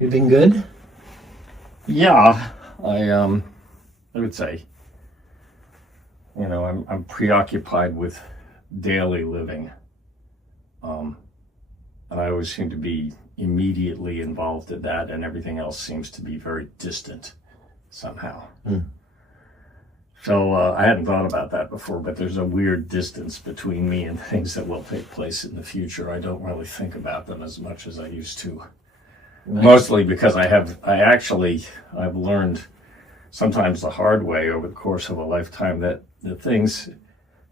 You've been good? Yeah, I would say, I'm preoccupied with daily living, um, and I always seem to be immediately involved in that, and everything else seems to be very distant somehow. Mm. So I hadn't thought about that before, but there's a weird distance between me and things that will take place in the future. I don't really think about them as much as I used to. Right. Mostly because I've learned sometimes the hard way over the course of a lifetime that the things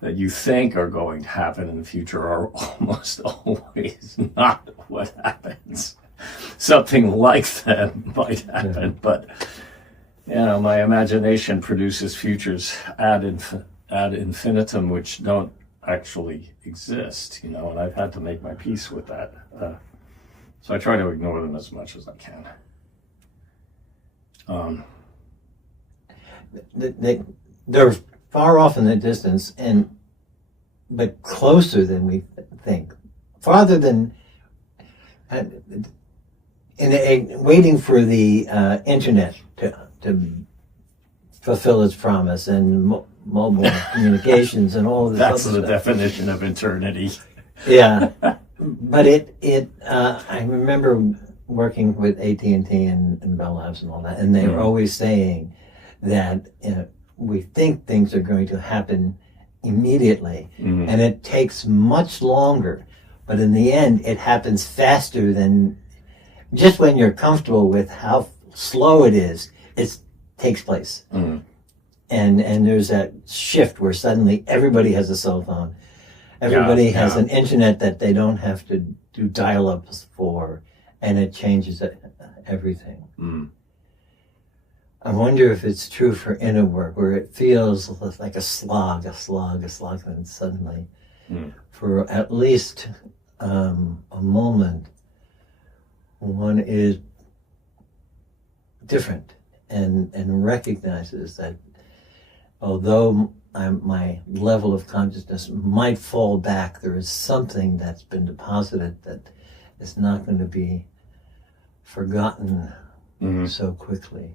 that you think are going to happen in the future are almost always not what happens. Something like that might happen, but my imagination produces futures ad infinitum which don't actually exist, and I've had to make my peace with that. So I try to ignore them as much as I can. They're far off in the distance, but closer than we think. Farther than waiting for the internet to fulfill its promise, and mobile communications and all of this. That's other the stuff. definition of eternity. Yeah. But I remember working with AT&T and Bell Labs and all that, and they were always saying that we think things are going to happen immediately, and it takes much longer, but in the end, it happens faster than just when you're comfortable with how slow it is. It takes place, and there's that shift where suddenly everybody has a cell phone. Everybody has an internet that they don't have to do dial-ups for, and it changes everything. I wonder if it's true for inner work, where it feels like a slog, and suddenly, for at least a moment, one is different and recognizes that although my level of consciousness might fall back, there is something that's been deposited that is not going to be forgotten so quickly.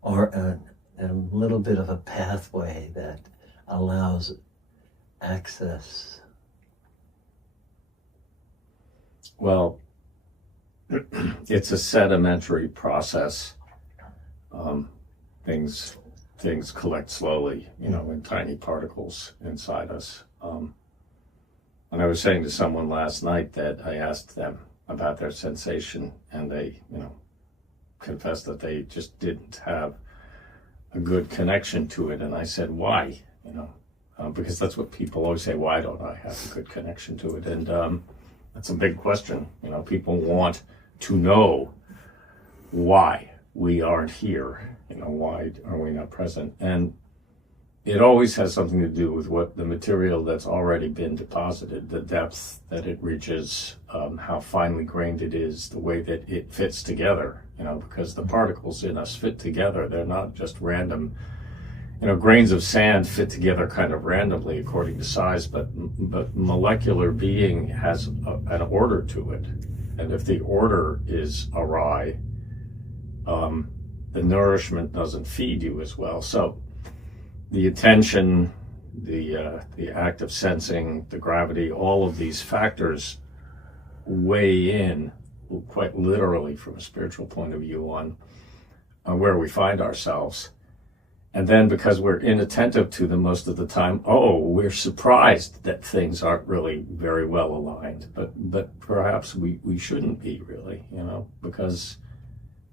Or a little bit of a pathway that allows access. Well, it's a sedimentary process. Things collect slowly, in tiny particles inside us. And I was saying to someone last night that I asked them about their sensation, and they, confessed that they just didn't have a good connection to it. And I said, why? Because that's what people always say, why don't I have a good connection to it? And that's a big question. People want to know why we aren't here. Why are we not present? And it always has something to do with what the material that's already been deposited, the depth that it reaches, how finely grained it is, the way that it fits together, because the particles in us fit together. They're not just random, grains of sand fit together kind of randomly according to size, but molecular being has an order to it. And if the order is awry, the nourishment doesn't feed you as well. So the attention, the act of sensing, the gravity, all of these factors weigh in quite literally from a spiritual point of view on where we find ourselves. And then because we're inattentive to them most of the time, we're surprised that things aren't really very well aligned. But perhaps we shouldn't be really, because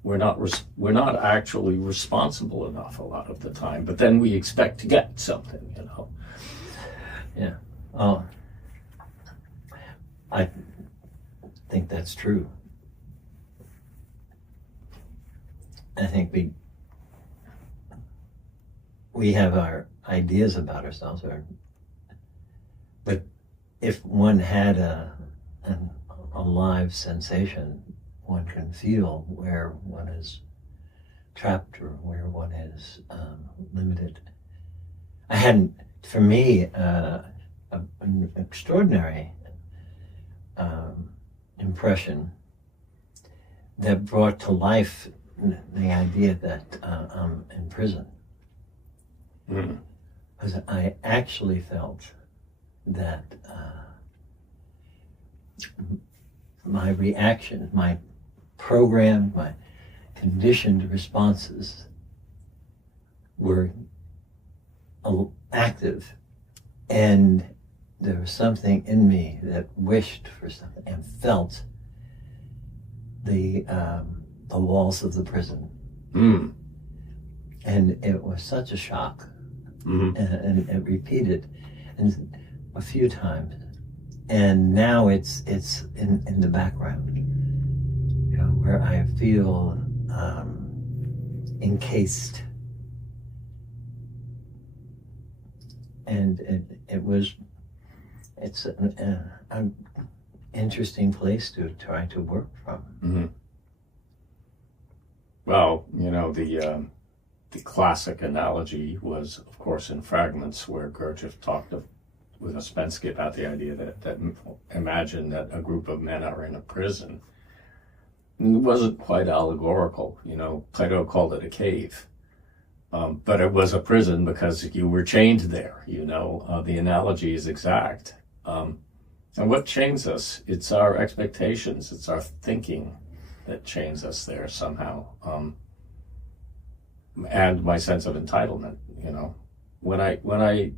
we're not actually responsible enough a lot of the time. But then we expect to get something, Yeah. Oh, I think that's true. I think we have our ideas about ourselves, but if one had a live sensation, one can feel where one is trapped or where one is limited. I had, for me, an extraordinary impression that brought to life the idea that I'm in prison. Because I actually felt that my reaction, my programmed, my conditioned responses were active, and there was something in me that wished for something and felt the walls of the prison. And it was such a shock. And it repeated and a few times, and now it's in the background, you know, where I feel encased, and it's an interesting place to try to work from. Well, you know, the classic analogy was, of course, in Fragments, where Gurdjieff talked with Ouspensky about the idea that imagine that a group of men are in a prison. And it wasn't quite allegorical, you know. Plato called it a cave, but it was a prison because you were chained there. You know, the analogy is exact. And what chains us? It's our expectations. It's our thinking that chains us there somehow. And my sense of entitlement, you know. When I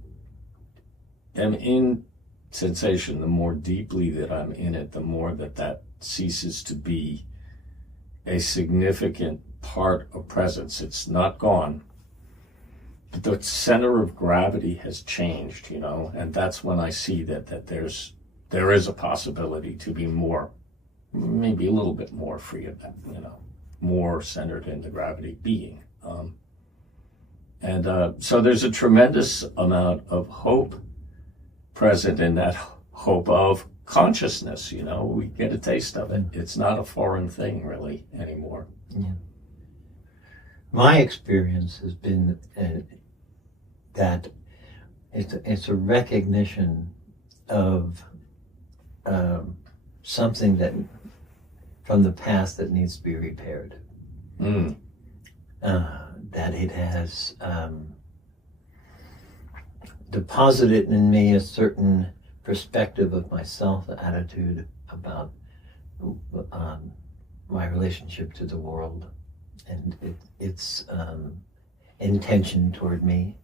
am in sensation, the more deeply that I'm in it, the more that ceases to be a significant part of presence. It's not gone, but the center of gravity has changed, you know, and that's when I see that there is a possibility to be more, maybe a little bit more free of that, you know, more centered in the gravity being. So there's a tremendous amount of hope present in that hope of consciousness, you know. We get a taste of it. It's not a foreign thing really anymore. Yeah. My experience has been that it's a recognition of something that from the past that needs to be repaired. That it has deposited in me a certain perspective of myself, the attitude about my relationship to the world, and its intention toward me.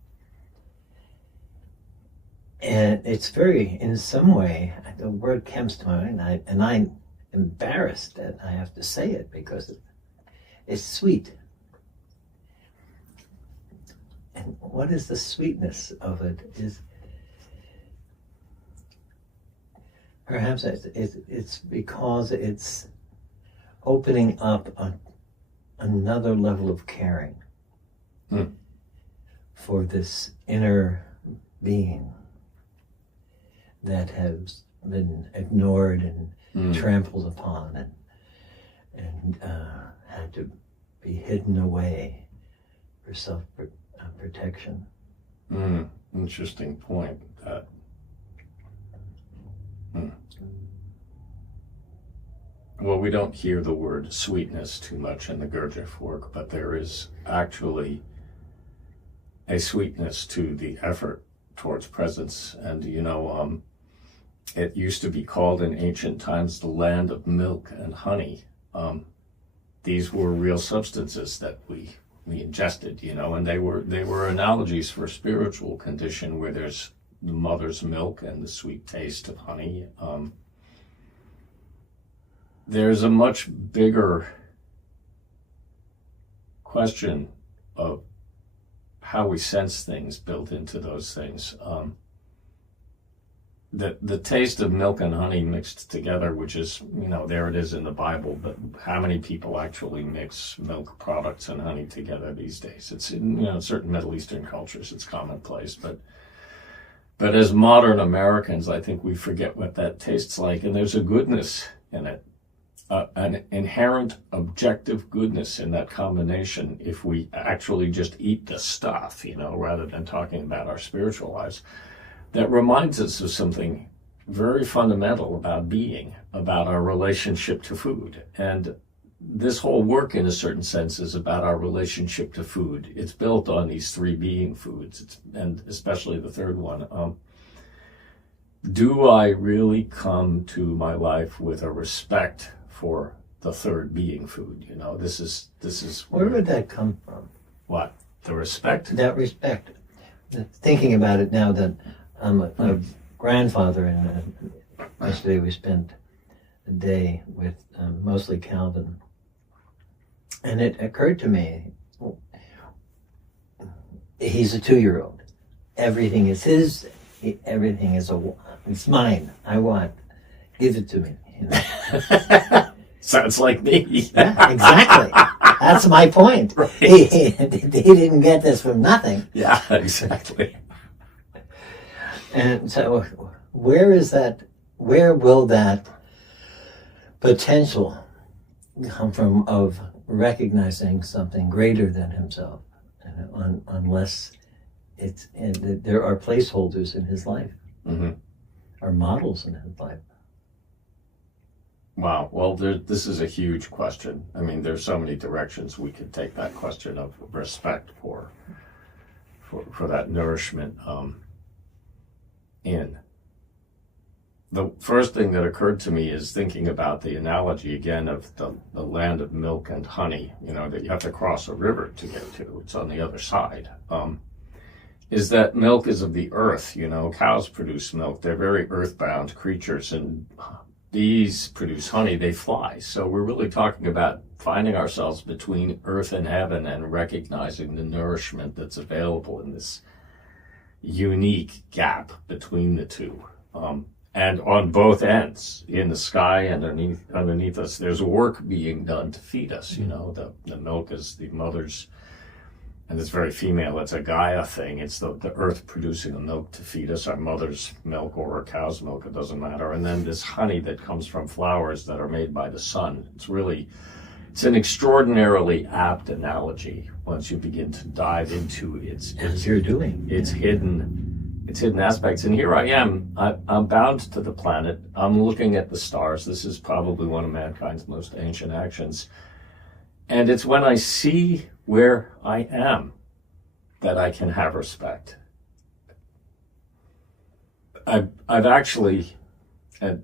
And it's very, in some way, the word comes to mind, and I'm embarrassed that I have to say it because it's sweet. And what is the sweetness of it is perhaps it's because it's opening up another level of caring for this inner being that has been ignored and trampled upon and had to be hidden away for self-protection. Interesting point. Well, we don't hear the word sweetness too much in the Gurdjieff work, but there is actually a sweetness to the effort towards presence. And, you know, it used to be called in ancient times the land of milk and honey. These were real substances that we ingested, you know, and they were analogies for spiritual condition where there's the mother's milk and the sweet taste of honey. There's a much bigger question of how we sense things built into those things. The taste of milk and honey mixed together, which is, you know, there it is in the Bible, but how many people actually mix milk products and honey together these days? It's in, you know, certain Middle Eastern cultures, it's commonplace, but as modern Americans, I think we forget what that tastes like, and there's a goodness in it, an inherent objective goodness in that combination if we actually just eat the stuff, you know, rather than talking about our spiritual lives. That reminds us of something very fundamental about being, about our relationship to food. And this whole work, in a certain sense, is about our relationship to food. It's built on these three being foods, and especially the third one. Do I really come to my life with a respect for the third being food? You know, this is Where would that come from? what? The respect? That respect. Thinking about it now that I'm a grandfather, and yesterday we spent a day with mostly Calvin, and it occurred to me, he's a 2-year-old. Everything is his. Everything is it's mine. I want. Give it to me. You know? Sounds like me. Yeah, exactly. That's my point. Right. He didn't get this from nothing. Yeah, exactly. And so, where will that potential come from of recognizing something greater than himself, unless there are placeholders in his life, Mm-hmm. or models in his life? Wow. Well, this is a huge question. I mean, there's so many directions we could take that question of respect for that nourishment in. The first thing that occurred to me is thinking about the analogy again of the land of milk and honey, you know, that you have to cross a river to get to. It's on the other side. Is that milk is of the earth, you know, cows produce milk. They're very earthbound creatures, and bees produce honey, they fly. So we're really talking about finding ourselves between earth and heaven and recognizing the nourishment that's available in this unique gap between the two. And on both ends, in the sky and underneath us, there's work being done to feed us. You know, the milk is the mother's, and it's very female. It's a Gaia thing. It's the earth producing the milk to feed us, our mother's milk or a cow's milk, it doesn't matter. And then this honey that comes from flowers that are made by the sun. It's an extraordinarily apt analogy once you begin to dive into its You're doing. Its hidden aspects. And here I am. I'm bound to the planet. I'm looking at the stars. This is probably one of mankind's most ancient actions. And it's when I see where I am that I can have respect. I've actually, and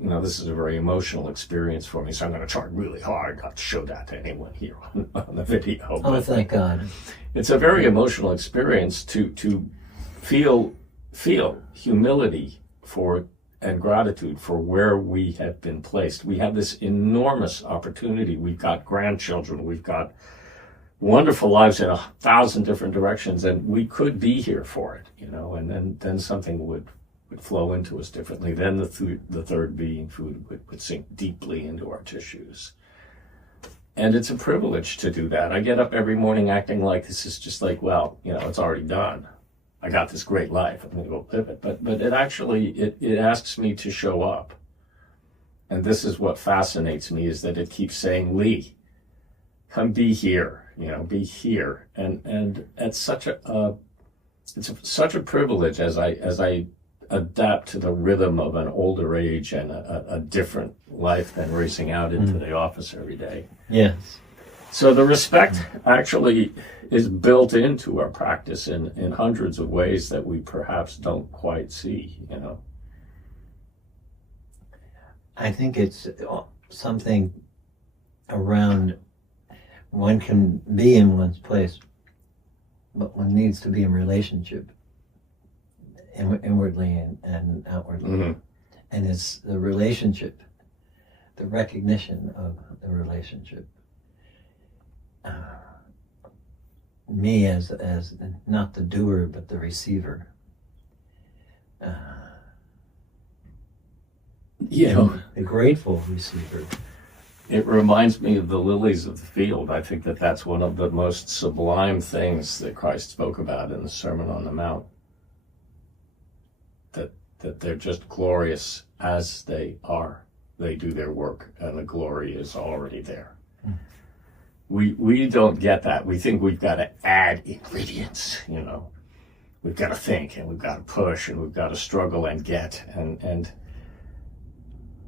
you know, this is a very emotional experience for me, so I'm going to try really hard not to show that to anyone here on the video. Oh, thank God. It's a very emotional experience to feel humility for and gratitude for where we have been placed. We have this enormous opportunity. We've got grandchildren. We've got wonderful lives in 1,000 different directions, and we could be here for it, you know, and then something would flow into us differently. Then the third being food would sink deeply into our tissues. And it's a privilege to do that. I get up every morning acting like this is just like, well, you know, it's already done. I got this great life. I'm going to go live it. But it actually, it asks me to show up. And this is what fascinates me, is that it keeps saying, Lee, come be here, you know, be here. And it's such a privilege as I adapt to the rhythm of an older age and a different life than racing out into the office every day. Yes. So the respect actually is built into our practice in hundreds of ways that we perhaps don't quite see, you know. I think it's something around one can be in one's place, but one needs to be in relationship inwardly and outwardly. Mm-hmm. And it's the relationship, the recognition of the relationship. Me as not the doer but the receiver. You know, the grateful receiver. it reminds me of the lilies of the field. I think that's one of the most sublime things that Christ spoke about in the Sermon on the Mount. That they're just glorious as they are. They do their work, and the glory is already there. We don't get that. We think we've got to add ingredients, you know. We've got to think, and we've got to push, and we've got to struggle and get. And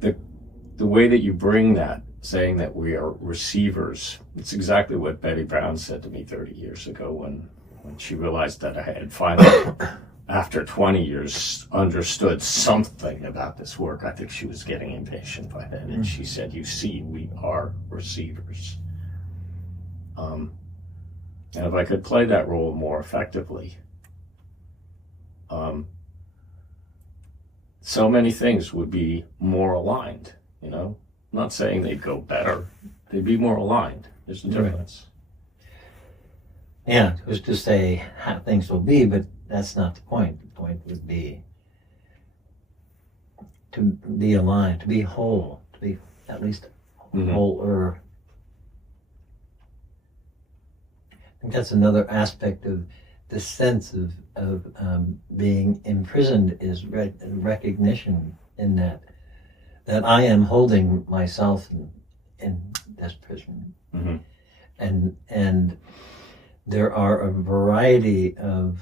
the way that you bring that saying that we are receivers. It's exactly what Betty Brown said to me 30 years ago when she realized that I had finally, after 20 years, understood something about this work. I think she was getting impatient by then. And she said, you see, we are receivers. And if I could play that role more effectively, so many things would be more aligned, you know? I'm not saying they'd go better. They'd be more aligned. There's a difference. Yeah, it was to say how things will be, but that's not the point. The point would be to be aligned, to be whole, to be at least wholer. I think that's another aspect of the sense of being imprisoned is recognition in that I am holding myself in this prison. And there are a variety of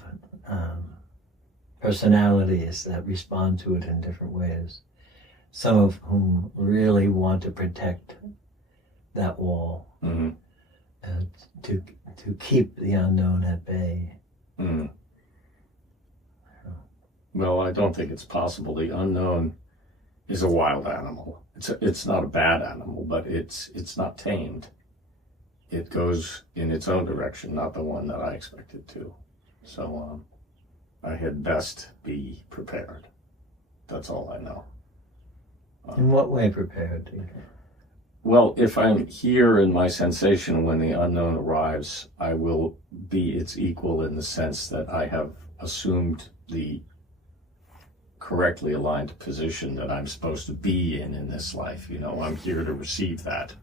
personalities that respond to it in different ways. Some of whom really want to protect that wall, to keep the unknown at bay. Well, I don't think it's possible. The unknown is a wild animal. It's not a bad animal, but it's not tamed. It goes in its own direction, not the one that I expect it to. So I had best be prepared. That's all I know. In what way prepared? Do you think? Well, if I'm here in my sensation when the unknown arrives, I will be its equal in the sense that I have assumed the correctly aligned position that I'm supposed to be in this life. You know, I'm here to receive that.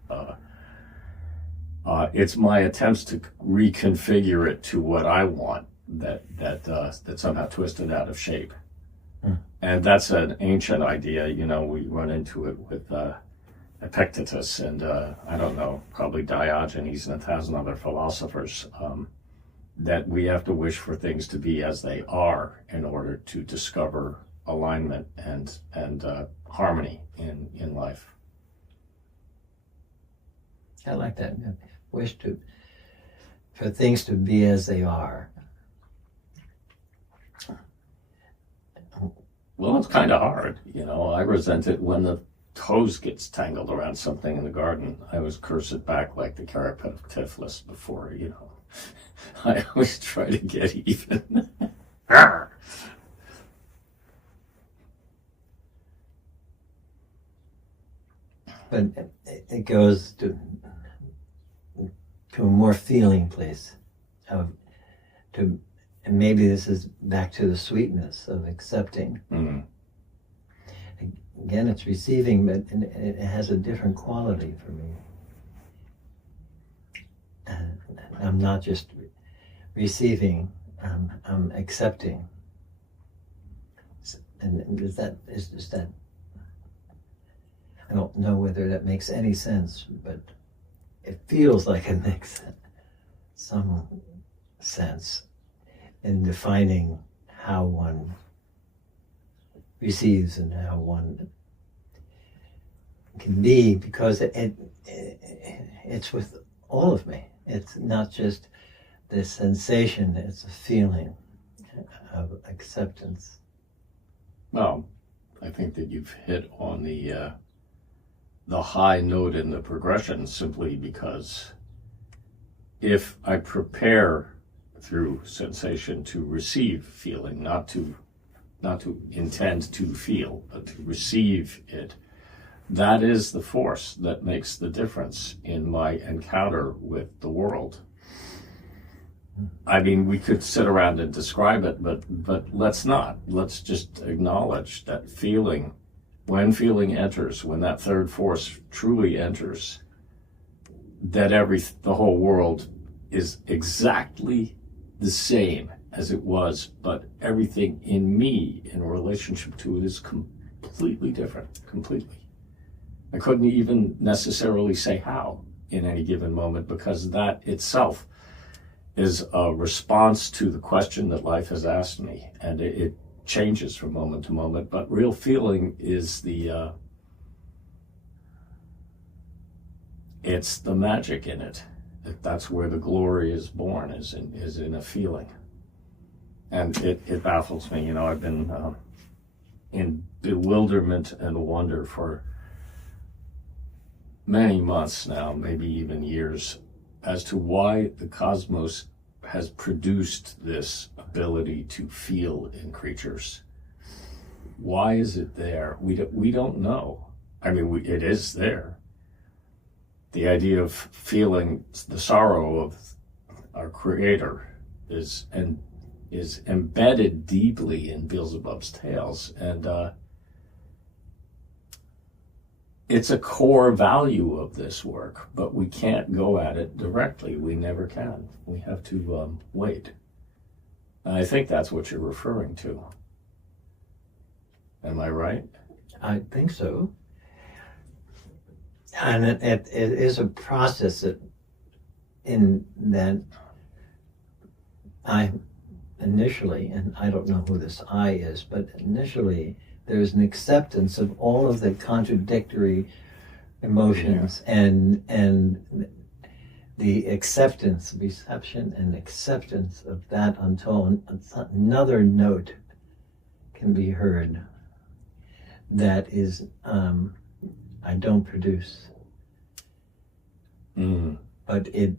It's my attempts to reconfigure it to what I want that somehow twisted out of shape. And that's an ancient idea. You know, we run into it with Epictetus and I don't know, probably Diogenes and 1,000 other philosophers, that we have to wish for things to be as they are in order to discover alignment and harmony in life. I like that. Wish for things to be as they are. Well, it's kind of hard. You know, I resent it when the toes gets tangled around something in the garden. I always curse it back like the Carapet of Tiflis before, you know. I always try to get even. But it goes to a more feeling place and maybe this is back to the sweetness of accepting. Again, it's receiving, but it has a different quality for me. I'm not just receiving, I'm accepting. And is that I don't know whether that makes any sense, but it feels like it makes some sense in defining how one receives and how one can be, because it's with all of me. It's not just the sensation, it's a feeling of acceptance. Well, I think that you've hit on the high note in the progression, simply because if I prepare through sensation to receive feeling, not to intend to feel, but to receive it, that is the force that makes the difference in my encounter with the world. I mean, we could sit around and describe it, but let's not. Let's just acknowledge that feeling, when feeling enters, when that third force truly enters, that the whole world is exactly the same as it was, but everything in me in relationship to it is completely different, completely. I couldn't even necessarily say how in any given moment, because that itself is a response to the question that life has asked me, and it changes from moment to moment. But real feeling is the it's the magic in it. That's where the glory is born, is in a feeling. And it baffles me. You know, I've been in bewilderment and wonder for many months now, maybe even years, as to why the cosmos has produced this ability to feel in creatures. Why is it there? We don't know. I mean, it is there. The idea of feeling the sorrow of our Creator is embedded deeply in Beelzebub's tales, and it's a core value of this work, but we can't go at it directly. We never can. We have to wait. And I think that's what you're referring to. Am I right? I think so. And it is a process that I initially, and I don't know who this I is, but initially there's an acceptance of all of the contradictory emotions and the acceptance, reception and acceptance of that until another note can be heard that is I don't produce. But it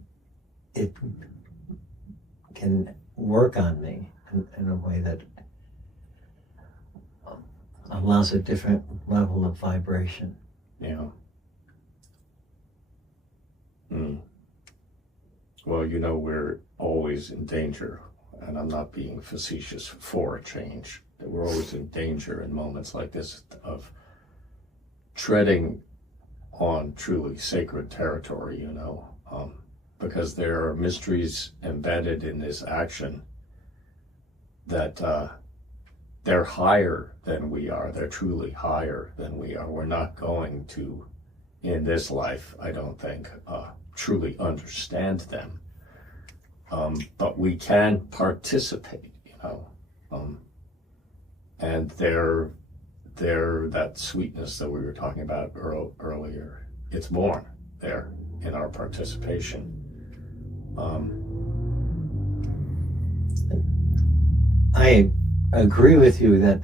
can work on me in a way that allows a different level of vibration. Yeah. Well, you know, we're always in danger, and I'm not being facetious, for a change. That we're always in danger in moments like this of treading on truly sacred territory, you know, because there are mysteries embedded in this action that they're higher than we are. They're truly higher than we are. We're not going to, in this life, I don't think, truly understand them. But we can participate, you know, and they're that sweetness that we were talking about earlier. It's born there in our participation. I agree with you that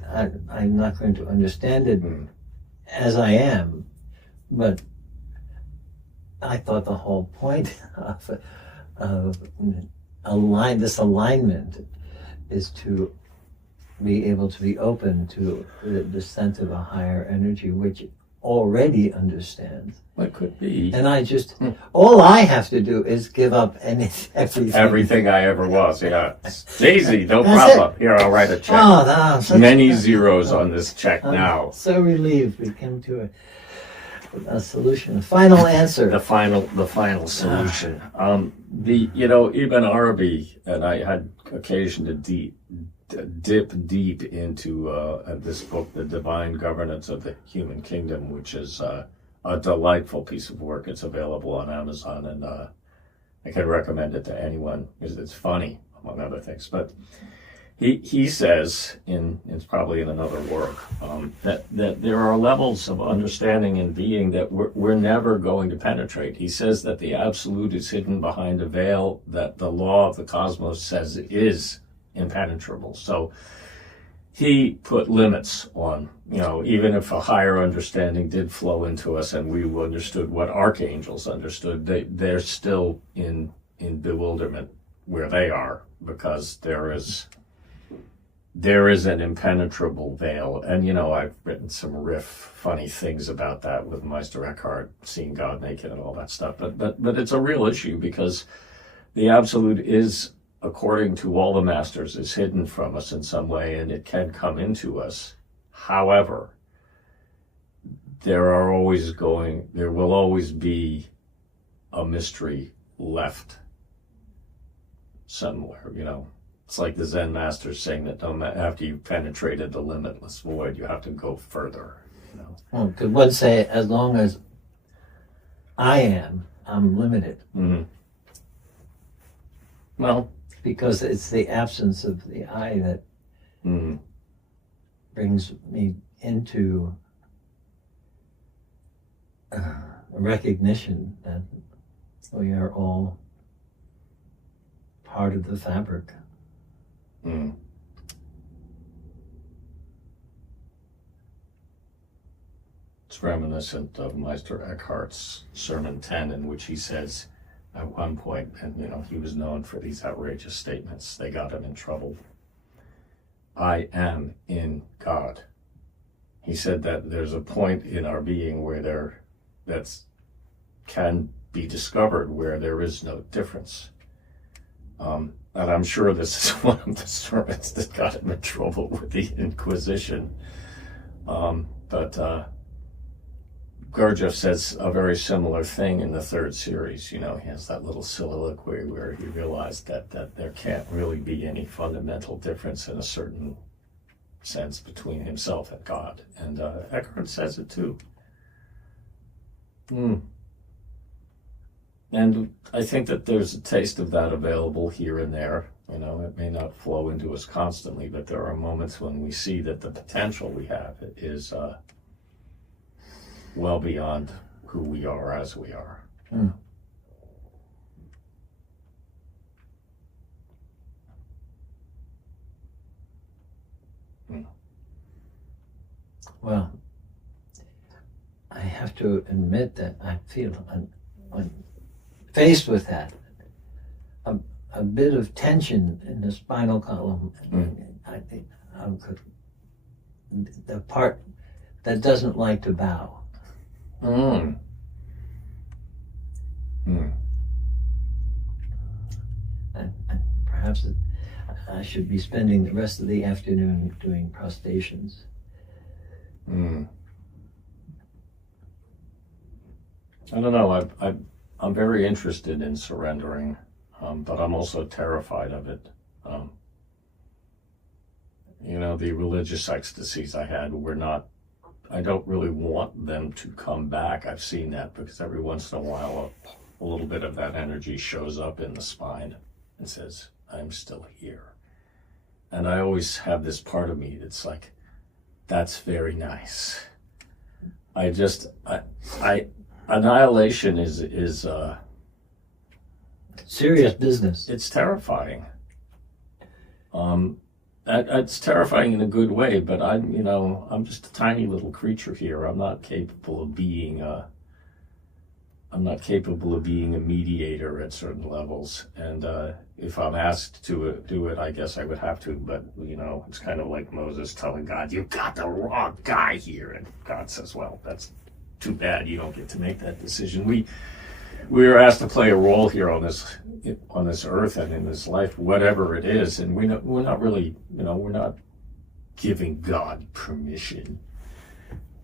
I'm not going to understand it as I am, but I thought the whole point of this alignment is to be able to be open to the descent of a higher energy, which already understands. What could be? And I just, all I have to do is give up everything. Everything I ever was, yeah. It's easy, no That's problem. Here, I'll write a check. Oh, that's Many zeros on this check now. So relieved we came to a solution, a final answer. The final solution. You know, Ibn Arabi, and I had occasion to dip deep into this book, The Divine Governance of the Human Kingdom, which is a delightful piece of work. It's available on Amazon, and I can recommend it to anyone because it's funny, among other things. But he says, it's probably in another work, that there are levels of understanding and being that we're never going to penetrate. He says that the absolute is hidden behind a veil that the law of the cosmos says is impenetrable. So he put limits on, you know, even if a higher understanding did flow into us and we understood what archangels understood, they're still in bewilderment where they are, because there is an impenetrable veil. And, you know, I've written some funny things about that with Meister Eckhart, seeing God naked and all that stuff. But it's a real issue, because the absolute is, according to all the masters, is hidden from us in some way, and it can come into us. However, there will always be a mystery left somewhere, you know. It's like the Zen masters saying that after you've penetrated the limitless void, you have to go further, you know. Well, could one say, as long as I'm limited? Mm-hmm. Well, because it's the absence of the I that brings me into recognition that we are all part of the fabric. Mm. It's reminiscent of Meister Eckhart's Sermon 10, in which he says at one point, and he was known for these outrageous statements, they got him in trouble. I am in God. He said that there's a point in our being where that's can be discovered where there is no difference. And I'm sure this is one of the sermons that got him in trouble with the Inquisition. But Gurdjieff says a very similar thing in the third series. He has that little soliloquy where he realized that there can't really be any fundamental difference in a certain sense between himself and God. And Eckhart says it too. And I think that there's a taste of that available here and there. It may not flow into us constantly, but there are moments when we see that the potential we have is well beyond who we are as we are. Well, I have to admit that I feel, when faced with that, a bit of tension in the spinal column. I think the part that doesn't like to bow. And perhaps I should be spending the rest of the afternoon doing prostrations. I don't know. I'm very interested in surrendering, but I'm also terrified of it. The religious ecstasies I had I don't really want them to come back. I've seen that because every once in a while a little bit of that energy shows up in the spine and says, I'm still here. And I always have this part of me that's like, that's very nice. Annihilation is serious business. It's terrifying. It's terrifying in a good way, but I'm just a tiny little creature here. I'm not capable of being a mediator at certain levels. And if I'm asked to do it, I guess I would have to. But it's kind of like Moses telling God, "You got the wrong guy here," and God says, "Well, that's too bad. You don't get to make that decision." We are asked to play a role here on this earth and in this life, whatever it is, and we're not really, we're not giving God permission.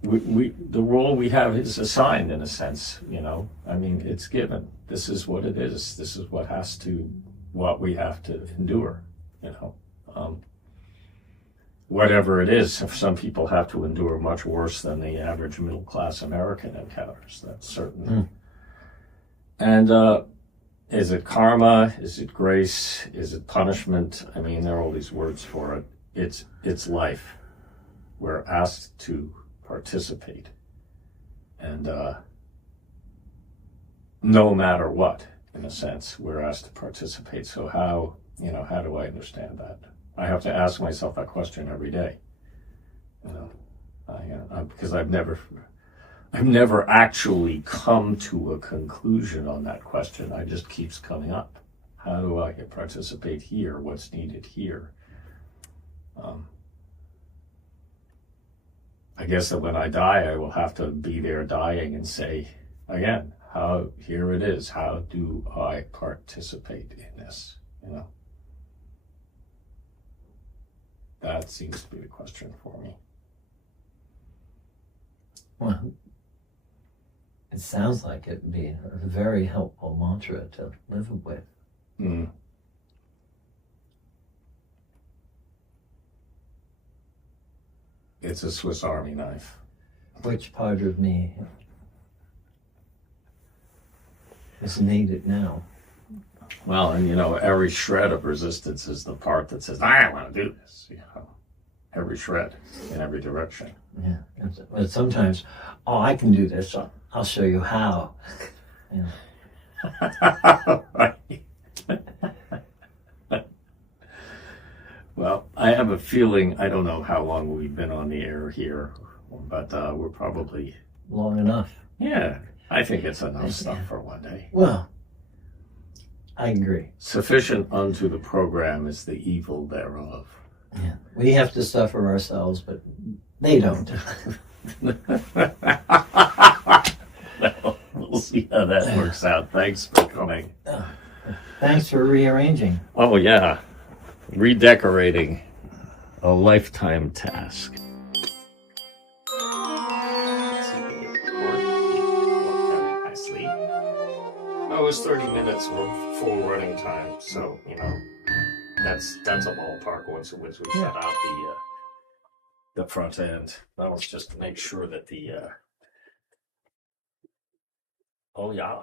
The role we have is assigned in a sense, it's given. This is what it is. This is what we have to endure, whatever it is. Some people have to endure much worse than the average middle-class American encounters. That's certain. And is it karma? Is it grace? Is it punishment? There are all these words for it. It's life. We're asked to participate. And no matter what, in a sense, we're asked to participate. So how do I understand that? I have to ask myself that question every day. Because I've never actually come to a conclusion on that question. It just keeps coming up. How do I participate here? What's needed here? I guess that when I die, I will have to be there dying and say, again, here it is. How do I participate in this? That seems to be the question for me. Well, it sounds like it would be a very helpful mantra to live with. It's a Swiss Army knife. Which part of me is needed now? Well, and every shred of resistance is the part that says, I want to do this. Every shred in every direction. Yeah. But sometimes, I can do this. I'll show you how. Well, I have a feeling, I don't know how long we've been on the air here, but we're probably, Long enough. yeah, I think it's enough stuff for one day. Well, I agree. Sufficient unto the program is the evil thereof. Yeah. We have to suffer ourselves, but they don't. Well, we'll see how that works out. Thanks for coming. Thanks for rearranging. Oh, yeah. Redecorating. A lifetime task. Oh, it was 30 minutes full running time, so, you know, that's a ballpark once we cut out the front end. That was just to make sure that oh yeah.